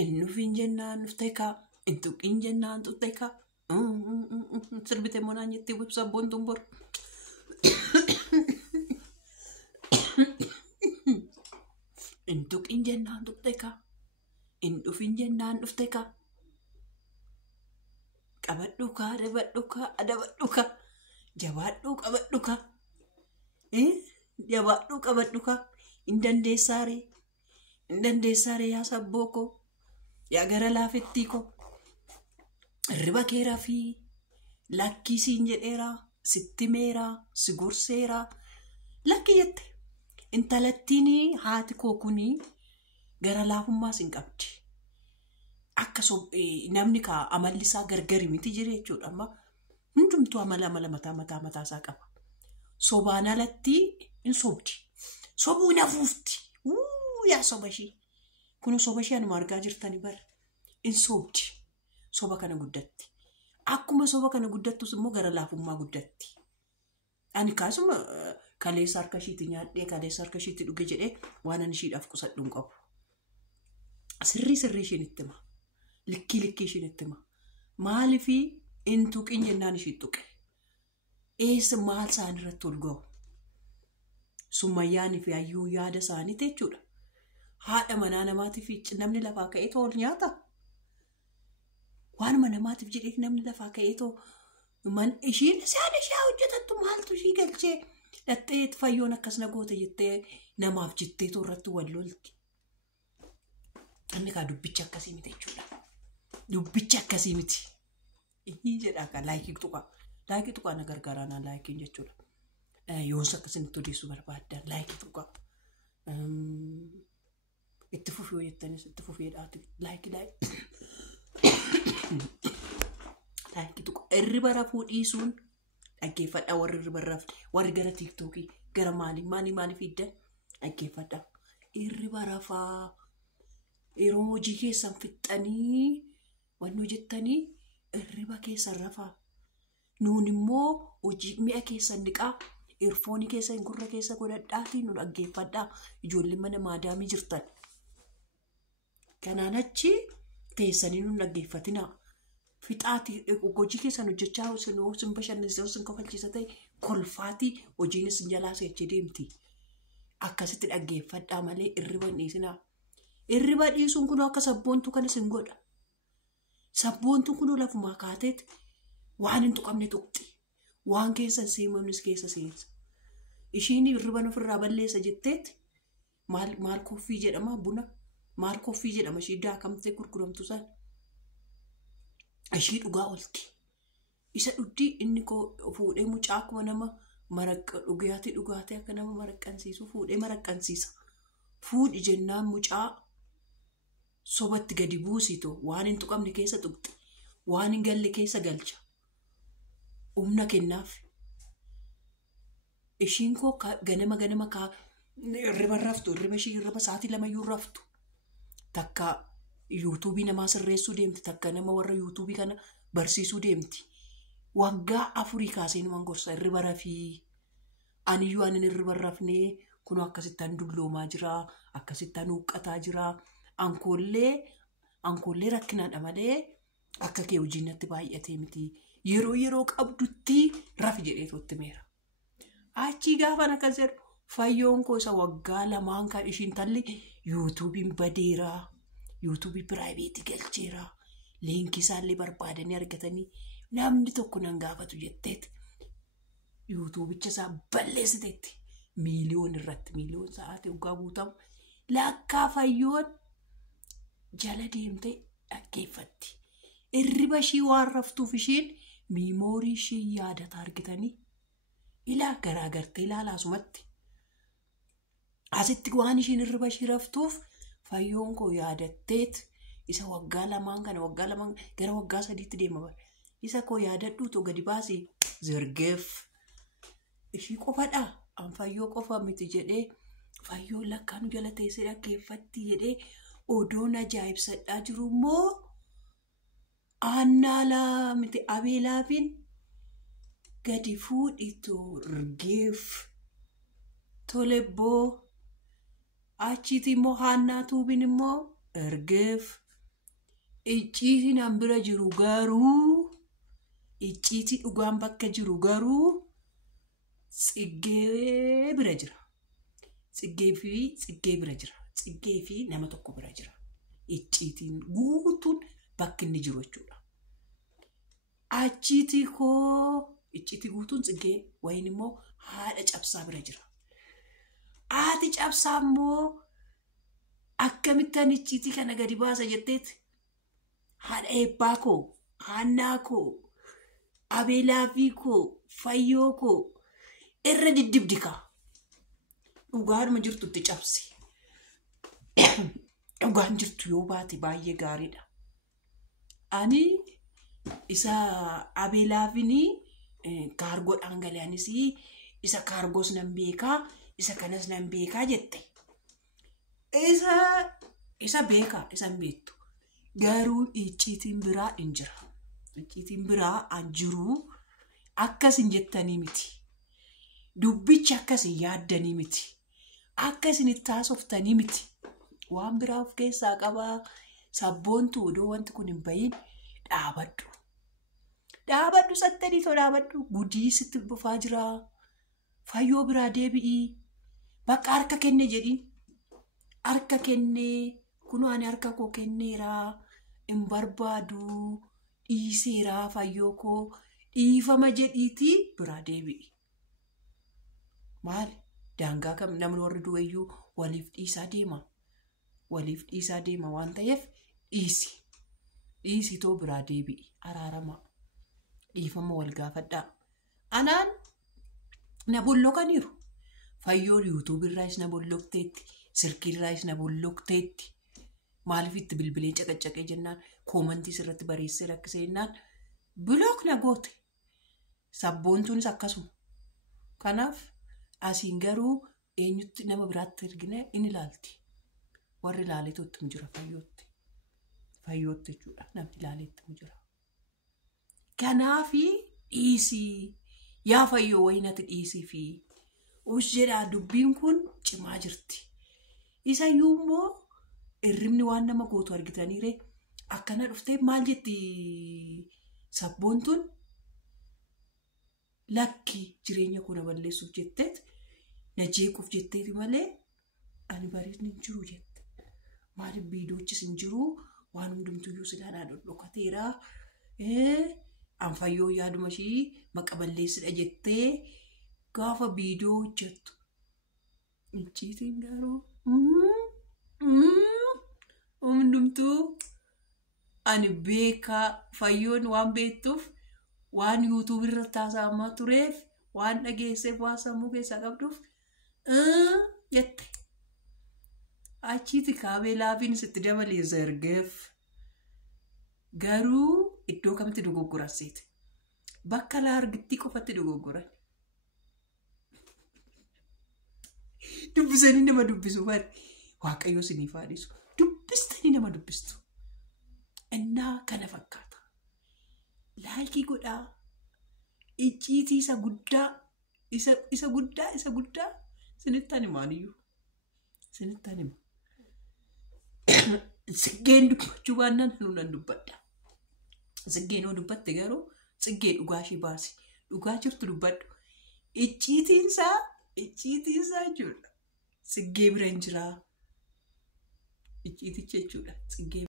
إنه فين جنان نفتكا إنتو إن جنان تفتكا سربت منان يتي وبسبون دمبر إنتو إن جنان تفتكا إنه فين جنان نفتكا قبضوكا ربضوكا أدبضوكا جبادوك أبضوكا جبادوك أبضوكا إندن دي ساري يا سبوكو يا غرلا فتيكو الربا كيرا في لاكي سينجيرا ستيميرا سيغورسيرا لاكي يت انت لاتيني هاتي كوكوني غرلا فما سينقبدي akka so namni ka amallisaa gargari miti jire jechuudha amma hundumtu amala mataa isaa qaba sobaana latti in sobdi sobuu nafuufti yaa sobashi kun sobashi anu margaa jirtani bar in sobdi soba kana guddatti akkuma soba kana guddattus immoo gara laafummaa guddatti ani kaasuma kaleessa harka shiiti nyaadhee kaleessa harka shiiti dhuge jedhee waan ani shiidhaaf qusadhuun qabu sirrii ishinitti ma likki ishinitti ma maalifi intu qinyennaan ishii tuqe eessa maal isaan irratti ol ga'u summayyaanii fi ayyuu yaada isaanii jechuudha haadha manaa namaatiif namni lafaa ka'ee tool nyaata waan namaatiif jedhee namni lafaa ka'ee too man ishiin isaan ishee hojjetattu maaltu ishii galchee dhattee fayyoon akkasna goota jettee namaaf jettee toorratti wal lolti inni kaa dubbicha akkasii miti jechuudha dubbicha akkasii miti jedha ka laayikii tuqaa na gargaaranaa laayikiin jechuudha yoonsa akkasinitti odeessuu barbaaddan laayikii tuqaa itti fufii yoo jettanis itti fufii dhaati laayikii tuqaa irriba rafuu dhiisuun dhaggeeffadha warri irriba rafte warri gara tiiktookii gara maali fiddan dhaggeeffadha irriba rafaa yeroo hojii keessan fixxanii wanno jettanii irriba keessan rafaa nuun immoo hojii mi'a keessan dhiqaa irfoonii keessan gurra keessa godhadhaatii nu dhaggeeffadhaa ijoolleen mana maadaamii jirtan kanaan achi teessanii nu dhaggeeffatinaa fixaatii hojii keessan hojjechaa sin bashannansiisa sin kofalchiisa ta'e kolfaatii hojiinis jalaa seechee deemti akkasitti dhaggeeffadhaa malee irriba hin dhiisinaa irriba dhiisuun kun akka sabboontu kana sin godha sabboontu kun lafumaa kaateet waan hin tuqamne tuqxi waan keessan seemamnis keessa seensa ishiin irriba ofirraa balleessa jetteet maal koffii jedhama buna maal koffii jedhama ishii daakamtee gurguramtu san ishii dhugaa olti isa dhuddi inni ko fuudhee mucaa akkuma nama maraqqa dhugaatii akka nama maraqqansiisu fuudhee maraqqansiisa fuudhi jennaan mucaa sobatti gadi buusito waan hin tuqamne keessa tuqxi waan hin galle keessa galcha umna kennaaf ishiin koo ganama kaa irriba raftu irriba ishii irriba saatii lamayyuu raftu takka yuutuubii namaa sirreessuu deemti takka nama warra yuutuubii kana barsiisuu deemti waggaa 4 kaasee numan gorsa irriba rafii aniyyuu anin irriba rafnee kunoo akkasittaan dulloomaa jira akkasittaan huqqataa jira ankoollee rakkinaadha malee akka kee hojiinatti baay'atee miti yeroo qabdutti rafi jedheetu itti meera achii gaafan akkas jedhu fayyoon koo isa waggaa lamaan kan ishiin talli yuutuubiin badeeraa yuutuubii piraayiveetii galcheeraa leenkii isaallee barbaadanii argatanii namni tokko nan gaafatu jetteet yuutuubicha isaa balleessiteetti miiliyoon sa'aatii waggaa guutamu lakkaa fayyoon jala deemtee dhaggeeffatti irriba ishii waan raftuuf ishiin miimoorii ishii yaadata argitanii ilaa garaagartee ilaalaasumatti asitti waan ishiin irriba ishii raftuuf fayyoon koo yaadatteet isa waggaa lamaan gara waggaa 3tti deema bara isa koo yaadadhuutu gadi baasii zirgeef ishii qofadha an fayyoo qofa miti jedhee fayyoo lakkaanu jala teessee dhaggeeffatti jedhee odoon ajaa'ibsadhaa jiru immoo annaalaa miti abeelaafin gadi fuudhitu rgeef tolebboo achiiti immoo haannaa tuubin immoo ergeef icciitiin hambira jiru garuu icciitii dhugaan bakka jiru garuu tsiggee bira jira. Tsiggee bira jira. Tsiggee fi nama tokko bira jira. Icciitiin guutuun bakki inni jiru jechuudha. Icciitii guutuun tsiggee wayin immoo haadha cabsaa bira jira. Haati cabsaa immoo akkamittan icciitii kana gadi baasa jetteeti haadha eebbaa koo, haannaa koo, abeelaafii koo, fayyoo koo irra diddibdika. Dhugaadhuma jirtutti cabsi. Dhugaan jirtu yoo baate baay'ee gaariidha. Ani isa abeelaafini kaargoodhaan galaanis isa kaargoos nan beekaa, isa kanas nan beekaa jette. Isa beekaa, isan beektu. Garuu icciitiin biraa hin jira. Icciitiin biraa an jiru akkasin jettanii miti. Dubbichi akkasin yaaddanii miti. Akkasin itti haasoftanii miti. Waan biraa of keessaa qabaa. Sabboontu odoo wanti kun hin bahin dhaabadhu. Dhaabadhu sattanii too dhaabadhu. Gudii sitti bufaa jira. Fayyoo biraa deebi'ii. Bakka harka kenne jedhi. Harka kennee. Kunoo ani harka koo kenneeraa. Hin barbaadu. Dhiiseeraa fayyoo koo. Dhiifama jedhiitii biraa deebi'i. Maali? Daangaa kam namni warri du'eeyyuu waliif dhiisaa deema. Waliif dhiisaa deema waan ta'eef dhiisi. Dhiisitoo biraa deebi'i. Araarama. Dhiifama wal gaafadhaa. Anaan na bollokaniiru. Fayyoon yuutuubirraayis na bollokteetti. Sirkiirraayis na bollokteetti. Maaliif itti bilbilee caqacaqee jennaan koomantii sirratti bareessee rakkisee jennaan bilook na goote. Sabboontuunis akkasuma. Kanaaf asiin garuu eenyutti nama biraatti ergine in ilaalti. Warri ilaaleetu jira fayyootti. Fayyootti jechuudha. Namni ilaaleetti jira. Kanaafi dhiisii. Yaa fayyoo wayinatti dhiisii fi us jedhaa dubbiin kun cimaa jirti. Isayyuu immoo irrimni waan nama gootu argitaniire akkana dhuftee maal jetti sabboontuun lakki jireenya kuna balleessuuf jetteet na jeequuf jetteeti malee ani bareedni hin jiru jette. Maaliif biidoochis hin jiru waan hundumtuyyuu silaanaa dhodhokateera. An fayyoo yaaduma ishii maqa balleessidha jettee gaafa biidoo hojjettu. Icciitiin garuu hundumtuu ani beekaa fayyoon waan beektuuf waan yuutuub irratti haasa'amaa tureef waan dhageesseef waan sammuu keessaa qabduuf jette. Achiiti abeelaafiin sitti dabalee zargeef garuu iddoo kamitti dogoggoranseeti. Bakka laargitti qofatti dogoggoran. Dubbisanii nama dubbisu baate waaqayyo siniif haadhisu. Dubbistanii nama dubbistu. Innaa kana fakkaata. Laayikii godhaa. Icciitii isa guddaa sinittan himaaniyyuu. Sinittan hima. Siggeen dubbachuu baannaan nunan dubbadha. Siggeen yoo dubbatte garuu siggee dhugaa ishii baasi. Dhugaa jirtu dubbadhu. Icciitiinsaa jechuudha. Siggee bira hin jiraa. Icciiticha jechuudha. Siggee